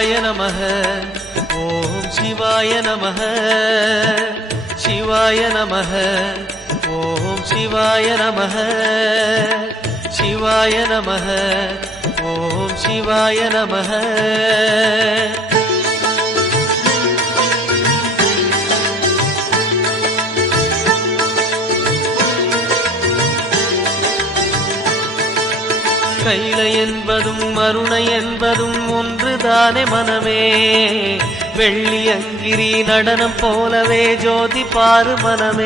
சிவாய நமः ஓம் சிவாய நமः சிவாய நமः ஓம் சிவாய நமः சிவாய நமः ஓம் சிவாய நமः கைலை என்பதும் மருணை என்பதும் ஒன்றுதானே மனமே வெள்ளி அங்கிரி நடனம் போலவே ஜோதி பாரு மனமே